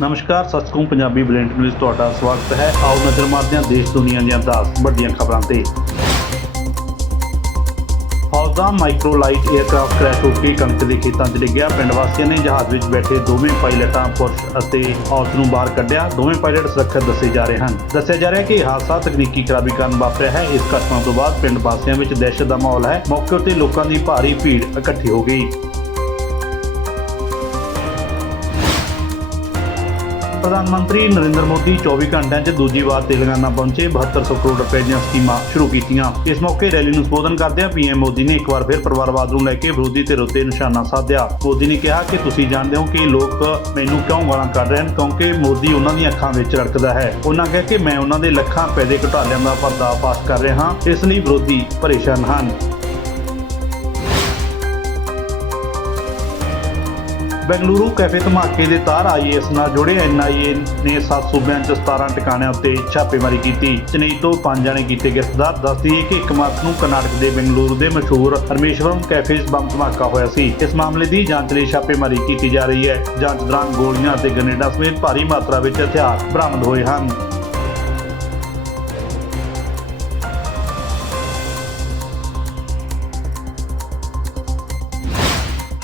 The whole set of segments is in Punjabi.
ਨਮਸਕਾਰ ਸਤਿਕੂ ਪੰਜਾਬੀ ਬਲੈਂਡ ਨਿਊਜ਼ ਤੁਹਾਡਾ ਸਵਾਗਤ ਹੈ। ਆਓ ਨਜ਼ਰ ਮਾਰਦੇ ਹਾਂ ਦੇਸ਼ ਦੁਨੀਆ ਦੀਆਂ 10 ਵੱਡੀਆਂ ਖਬਰਾਂ ਤੇ। ਹੌਜ਼ਾ ਮਾਈਕਰੋਲਾਈਟ 에ਅਰਕ੍ਰਾਫਟ ਕ੍ਰੈਸ਼ ਹੋ ਕੇ ਕਣਕ ਦੇ ਖੇਤਾਂ 'ਚ ਡਿੱਗਿਆ। ਪਿੰਡ ਵਾਸੀਆਂ ਨੇ ਜਹਾਜ਼ ਵਿੱਚ ਬੈਠੇ ਦੋਵੇਂ ਪਾਇਲਟਾਂ, ਪੁਰਸ਼ ਅਤੇ ਔਰਤ ਨੂੰ ਬਾਹਰ ਕੱਢਿਆ। ਦੋਵੇਂ ਪਾਇਲਟ ਸੁਰੱਖਿਅਤ ਦੱਸੇ ਜਾ ਰਹੇ ਹਨ। ਦੱਸਿਆ ਜਾ ਰਿਹਾ ਹੈ ਕਿ ਹਾਦਸਾ ਤਕਨੀਕੀ ਖਰਾਬੀ ਕਾਰਨ ਵਾਪਰਿਆ ਹੈ। ਇਸ ਘਟਨਾ ਤੋਂ ਬਾਅਦ ਪਿੰਡ ਵਾਸੀਆਂ ਵਿੱਚ ਦਹਿਸ਼ਤ ਦਾ ਮਾਹੌਲ ਹੈ। ਮੌਕੇ ਉੱਤੇ ਲੋਕਾਂ ਦੀ ਭਾਰੀ ਭੀੜ ਇਕੱਠੀ ਹੋ ਗਈ। ਪ੍ਰਧਾਨ ਮੰਤਰੀ ਨਰਿੰਦਰ ਮੋਦੀ 24 ਘੰਟਿਆਂ 'ਚ ਦੂਜੀ ਵਾਰ ਤੇਲੰਗਾਨਾ ਪਹੁੰਚੇ 7200 ਕਰੋੜ ਰੁਪਏ ਦੀਆਂ ਸਕੀਮਾਂ ਸ਼ੁਰੂ ਕੀਤੀਆਂ। ਇਸ ਮੌਕੇ ਰੈਲੀ ਨੂੰ ਸੰਬੋਧਨ ਕਰਦਿਆਂ ਪੀਐਮ ਮੋਦੀ ਨੇ ਇੱਕ ਵਾਰ ਫਿਰ ਪਰਿਵਾਰਵਾਦ ਨੂੰ ਲੈ ਕੇ ਵਿਰੋਧੀ ਧਿਰ ਉੱਤੇ ਨਿਸ਼ਾਨਾ ਸਾਧਿਆ। ਮੋਦੀ ਨੇ ਕਿਹਾ ਕਿ ਤੁਸੀਂ ਜਾਣਦੇ ਹੋ ਕਿ ਲੋਕ ਮੈਨੂੰ ਕਿਉਂ ਗਾਲਾਂ ਕੱਢ ਰਹੇ ਹਨ? ਕਿਉਂਕਿ ਮੋਦੀ ਉਹਨਾਂ ਦੀਆਂ ਅੱਖਾਂ ਵਿੱਚ ਰੜਕਦਾ ਹੈ। ਉਹਨਾਂ ਕਿਹਾ ਕਿ, ਮੈਂ ਉਹਨਾਂ ਦੇ ਲੱਖਾਂ ਰੁਪਏ ਦੇ ਘੁਟਾਲਿਆਂ ਦਾ ਪਰਦਾਫਾਸ਼ ਕਰ ਰਿਹਾ ਹਾਂ। ਇਸ ਲਈ ਵਿਰੋਧੀ ਪਰੇਸ਼ਾਨ ਹਨ। ਬੈਂਗਲੁਰੂ ਕੈਫੇ ਧਮਾਕੇ ਦੇ ਤਾਰ ਆਈਐਸ ਨਾਲ ਜੁੜੇ ਐਨਆਈਏ ਨੇ 7 ਸੂਬਿਆਂ 'ਚ 17 ਟਿਕਾਣਿਆਂ ਉੱਤੇ ਛਾਪੇਮਾਰੀ ਕੀਤੀ। ਚੇਨਈ ਤੋਂ ਪੰਜ ਜਣੇ ਕੀਤੇ ਗ੍ਰਿਫਤਾਰ ਦੱਸਦੀ ਹੈ ਕਿ ਇੱਕ ਮਾਰਚ ਨੂੰ ਕਰਨਾਟਕ ਦੇ ਬੈਂਗਲੁਰੂ ਦੇ ਮਸ਼ਹੂਰ ਹਰਮੇਸ਼ਵਰਮ ਕੈਫੇ 'ਚ ਬੰਬ ਧਮਾਕਾ ਹੋਇਆ ਸੀ। ਇਸ ਮਾਮਲੇ ਦੀ ਜਾਂਚ ਲਈ ਛਾਪੇਮਾਰੀ ਕੀਤੀ ਜਾ ਰਹੀ ਹੈ। ਜਾਂਚ ਦੌਰਾਨ ਗੋਲੀਆਂ ਅਤੇ ਗ੍ਰਨੇਡਾਂ ਸਮੇਤ ਭਾਰੀ ਮਾਤਰਾ ਵਿੱਚ ਹਥਿਆਰ ਬਰਾਮਦ ਹੋਏ ਹਨ।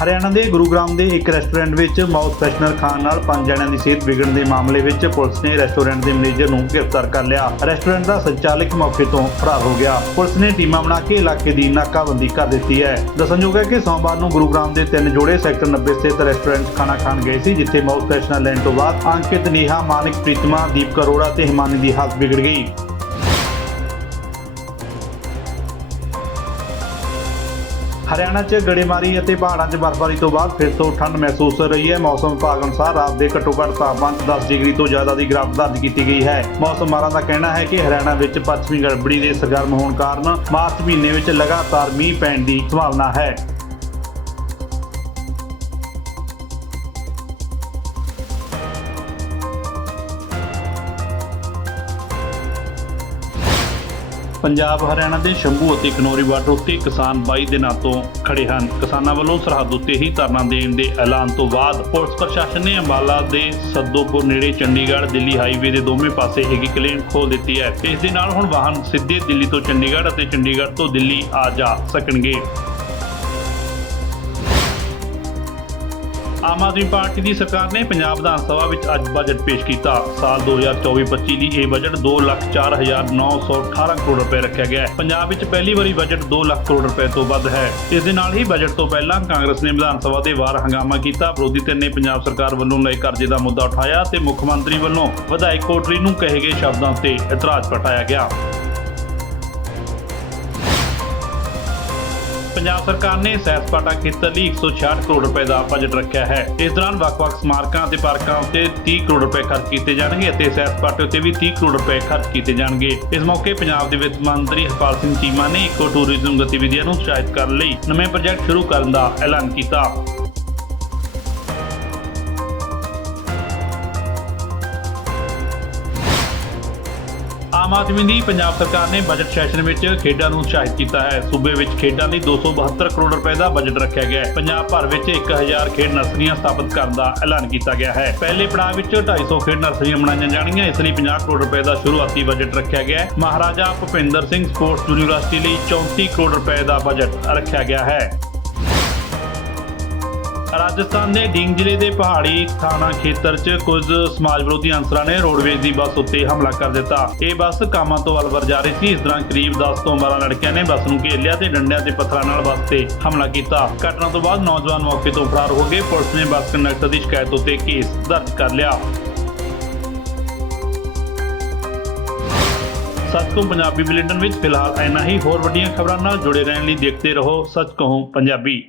ਹਰਿਆਣਾ ਦੇ ਗੁਰੂਗ੍ਰਾਮ ਦੇ ਇੱਕ ਰੈਸਟੋਰੈਂਟ ਵਿੱਚ ਮਾਊਥ ਫੈਸ਼ਨਰ ਖਾਣ ਨਾਲ ਪੰਜ ਜਣਿਆਂ ਦੀ ਸਿਹਤ ਵਿਗੜਨ ਦੇ ਮਾਮਲੇ ਵਿੱਚ ਪੁਲਿਸ ਨੇ ਰੈਸਟੋਰੈਂਟ ਦੇ ਮੈਨੇਜਰ ਨੂੰ ਗ੍ਰਿਫਤਾਰ ਕਰ ਲਿਆ। ਰੈਸਟੋਰੈਂਟ ਦਾ ਸੰਚਾਲਕ ਮੌਕੇ ਤੋਂ ਫਰਾਰ ਹੋ ਗਿਆ। ਪੁਲਿਸ ਨੇ ਟੀਮਾਂ ਬਣਾ ਕੇ ਇਲਾਕੇ ਦੀ ਨਾਕਾਬੰਦੀ ਕਰ ਦਿੱਤੀ ਹੈ। ਦੱਸਣਯੋਗ ਹੈ ਕਿ ਸੋਮਵਾਰ ਨੂੰ ਗੁਰੂਗ੍ਰਾਮ ਦੇ ਤਿੰਨ ਜੋੜੇ ਸੈਕਟਰ 90 ਸਥਿਤ ਰੈਸਟੋਰੈਂਟ ਖਾਣਾ ਖਾਣ ਗਏ ਸੀ, ਜਿੱਥੇ ਮਾਊਥ ਫੈਸ਼ਨਰ ਲੈਣ ਤੋਂ ਬਾਅਦ ਅੰਕਿਤ ਨੇਹਾ, ਮਾਨਿਕ ਪ੍ਰੀਤਮਾ, ਦੀਪਕ ਅਰੋੜਾ ਤੇ ਹਿਮਾਨੀ ਦੀ ਹਾਲਤ ਵਿਗੜ ਗਈ। ਹਰਿਆਣਾ 'ਚ ਗੜੇਮਾਰੀ ਅਤੇ ਪਹਾੜਾਂ 'ਚ ਬਰਫ਼ਬਾਰੀ ਤੋਂ ਬਾਅਦ ਫਿਰ ਤੋਂ ਠੰਡ ਮਹਿਸੂਸ ਹੋ ਰਹੀ ਹੈ। ਮੌਸਮ ਵਿਭਾਗ ਅਨੁਸਾਰ ਰਾਤ ਦੇ ਘੱਟੋ-ਘੱਟ ਤਾਪਮਾਨ 'ਚ 10 ਡਿਗਰੀ ਤੋਂ ਜ਼ਿਆਦਾ ਦੀ ਗਿਰਾਵਟ ਦਰਜ ਕੀਤੀ ਗਈ ਹੈ। ਮੌਸਮ ਮਾਰਾਂ ਦਾ ਕਹਿਣਾ ਹੈ ਕਿ ਹਰਿਆਣਾ ਵਿੱਚ ਪੱਛਮੀ ਗੜਬੜੀ ਦੇ ਸਰਗਰਮ ਹੋਣ ਕਾਰਨ ਮਾਰਚ ਮਹੀਨੇ ਵਿੱਚ ਲਗਾਤਾਰ ਮੀਂਹ ਪੈਣ ਦੀ ਸੰਭਾਵਨਾ ਹੈ। ਪੰਜਾਬ, ਹਰਿਆਣਾ ਦੇ ਸ਼ੰਭੂ ਅਤੇ ਕਨੌਰੀ ਬਾਰਡਰ ਉੱਤੇ ਕਿਸਾਨ 22 ਦਿਨਾਂ ਤੋਂ ਖੜੇ ਹਨ। ਕਿਸਾਨਾਂ ਵੱਲੋਂ ਸਰਹੱਦ ਉੱਤੇ ਹੀ ਧਰਨਾ ਦੇਣ ਦੇ ਐਲਾਨ ਤੋਂ ਬਾਅਦ ਪੁਲਿਸ ਪ੍ਰਸ਼ਾਸਨ ਨੇ ਅੰਬਾਲਾ ਦੇ ਸੱਦੋਪੁਰ ਨੇੜੇ ਚੰਡੀਗੜ੍ਹ, ਦਿੱਲੀ ਹਾਈਵੇ ਦੇ ਦੋਵੇਂ ਪਾਸੇ ਇੱਕ ਲੇਨ ਖੋਲ ਦਿੱਤੀ ਹੈ। ਇਸ ਦੇ ਨਾਲ ਹੁਣ ਵਾਹਨ ਸਿੱਧੇ ਦਿੱਲੀ ਤੋਂ ਚੰਡੀਗੜ੍ਹ ਅਤੇ ਚੰਡੀਗੜ੍ਹ ਤੋਂ ਦਿੱਲੀ ਆ ਜਾ ਸਕਣਗੇ। ਆਮ ਆਦਮੀ ਪਾਰਟੀ ਦੀ ਸਰਕਾਰ ਨੇ ਪੰਜਾਬ ਵਿਧਾਨ ਸਭਾ ਵਿੱਚ ਅੱਜ ਬਜਟ ਪੇਸ਼ ਕੀਤਾ। ਸਾਲ 2024-25 ਲਈ ਇਹ ਬਜਟ 2,04,918 ਕਰੋੜ ਰੁਪਏ ਰੱਖਿਆ ਗਿਆ ਹੈ। ਪੰਜਾਬ ਵਿੱਚ ਪਹਿਲੀ ਵਾਰੀ ਬਜਟ 2 ਲੱਖ ਕਰੋੜ ਰੁਪਏ ਤੋਂ ਵੱਧ ਹੈ। ਇਸ ਦੇ ਨਾਲ ਹੀ ਬਜਟ ਤੋਂ ਪਹਿਲਾਂ ਕਾਂਗਰਸ ਨੇ ਵਿਧਾਨ ਸਭਾ ਦੇ ਵਾਰ ਹੰਗਾਮਾ ਕੀਤਾ। ਵਿਰੋਧੀ ਧਿਰ ਨੇ ਪੰਜਾਬ ਸਰਕਾਰ ਵੱਲੋਂ ਲਏ ਕਰਜ਼ੇ ਦਾ ਮੁੱਦਾ ਉਠਾਇਆ ਤੇ ਮੁੱਖ ਮੰਤਰੀ ਵੱਲੋਂ ਵਿਧਾਇਕ ਕੋਟਰੀ ਨੂੰ ਕਹੇ ਗਏ ਸ਼ਬਦਾਂ ਤੇ ਇਤਰਾਜ਼ ਪ੍ਰਗਟਾਇਆ ਗਿਆ। ਪੰਜਾਬ ਸਰਕਾਰ ਨੇ ਸੈਰ ਸਪਾਟਾ ਖੇਤਰ ਲਈ 166 ਕਰੋੜ ਰੁਪਏ ਦਾ ਬਜਟ ਰੱਖਿਆ ਹੈ। ਇਸ ਦੌਰਾਨ ਵੱਖ-ਵੱਖ ਸਮਾਰਕਾਂ ਅਤੇ ਪਾਰਕਾਂ ਉੱਤੇ 30 ਕਰੋੜ ਰੁਪਏ ਖਰਚ ਕੀਤੇ ਜਾਣਗੇ ਅਤੇ ਸੈਰ ਸਪਾਟੇ ਉੱਤੇ ਵੀ 30 ਕਰੋੜ ਰੁਪਏ ਖਰਚ ਕੀਤੇ ਜਾਣਗੇ। ਇਸ ਮੌਕੇ ਪੰਜਾਬ ਦੇ ਵਿੱਤ ਮੰਤਰੀ ਹਰਪਾਲ ਸਿੰਘ ਚੀਮਾ ਨੇ ਇਕੋ ਟੂਰਿਜ਼ਮ ਗਤੀਵਿਧੀਆਂ ਨੂੰ ਉਤਸ਼ਾਹਿਤ ਕਰਨ ਲਈ ਨਵੇਂ ਪ੍ਰੋਜੈਕਟ ਸ਼ੁਰੂ ਕਰਨ ਦਾ ਐਲਾਨ ਕੀਤਾ। ਆਮ ਆਦਮੀ ਦੀ ਪੰਜਾਬ ਸਰਕਾਰ ਨੇ ਬਜਟ ਸੈਸ਼ਨ ਵਿੱਚ ਖੇਡਾਂ ਨੂੰ ਉਤਸ਼ਾਹਿਤ ਕੀਤਾ ਹੈ। ਸੂਬੇ ਵਿੱਚ ਖੇਡਾਂ ਲਈ 272 ਕਰੋੜ ਰੁਪਏ ਦਾ ਬਜਟ ਰੱਖਿਆ ਗਿਆ ਹੈ। ਪੰਜਾਬ ਭਰ ਵਿੱਚ 1000 ਖੇਡ ਨਰਸਰੀਆਂ ਸਥਾਪਿਤ ਕਰਨ ਦਾ ਐਲਾਨ ਕੀਤਾ ਗਿਆ ਹੈ। ਪਹਿਲੇ ਪੜਾਅ ਵਿੱਚ 250 ਖੇਡ ਨਰਸਰੀਆਂ ਬਣਾਈਆਂ ਜਾਣਗੀਆਂ। ਇਸ ਲਈ 50 ਕਰੋੜ ਰੁਪਏ ਦਾ ਸ਼ੁਰੂਆਤੀ ਬਜਟ ਰੱਖਿਆ ਗਿਆ ਹੈ। ਮਹਾਰਾਜਾ ਭੁਪਿੰਦਰ ਸਿੰਘ ਸਪੋਰਟਸ ਯੂਨੀਵਰਸਿਟੀ ਲਈ 34 ਕਰੋੜ ਰੁਪਏ ਦਾ ਬਜਟ ਰੱਖਿਆ ਗਿਆ ਹੈ। ਰਾਜਸਥਾਨ ਦੇ ਢੀਂਗ ਜ਼ਿਲ੍ਹੇ ਦੇ ਪਹਾੜੀ ਥਾਣਾ ਖੇਤਰ 'ਚ ਕੁਝ ਸਮਾਜ ਵਿਰੋਧੀ ਅਨਸਰਾਂ ਨੇ ਰੋਡਵੇਜ਼ ਦੀ ਬੱਸ ਉੱਤੇ ਹਮਲਾ ਕਰ ਦਿੱਤਾ। ਇਹ ਬੱਸ ਕਾਮਾਂ ਤੋਂ ਅਲਵਰ ਜਾ ਰਹੀ ਸੀ। ਇਸ ਦੌਰਾਨ ਕਰੀਬ 10 ਤੋਂ 12 ਲੜਕਿਆਂ ਨੇ ਬੱਸ ਨੂੰ ਘੇਰ ਲਿਆ ਤੇ ਡੰਡਿਆਂ ਤੇ ਪੱਥਰਾਂ ਨਾਲ ਬੱਸ ਤੇ ਹਮਲਾ ਕੀਤਾ। ਘਟਨਾ ਤੋਂ ਬਾਅਦ ਨੌਜਵਾਨ ਮੌਕੇ ਤੋਂ ਫਰਾਰ ਹੋ ਗਏ। ਪੁਲਿਸ ਨੇ ਬੱਸ ਕੰਡਕਟਰ ਦੀ ਸ਼ਿਕਾਇਤ ਉੱਤੇ ਕੇਸ ਦਰਜ ਕਰ ਲਿਆ। ਸੱਚ ਤੋਂ ਪੰਜਾਬੀ ਬੁਲੇਟਿਨ ਵਿੱਚ ਫਿਲਹਾਲ ਇੰਨਾ ਹੀ। ਹੋਰ ਵੱਡੀਆਂ ਖਬਰਾਂ ਨਾਲ ਜੁੜੇ ਰਹਿਣ ਲਈ ਦੇਖਦੇ ਰਹੋ ਸੱਚ ਕਹੋ ਪੰਜਾਬੀ।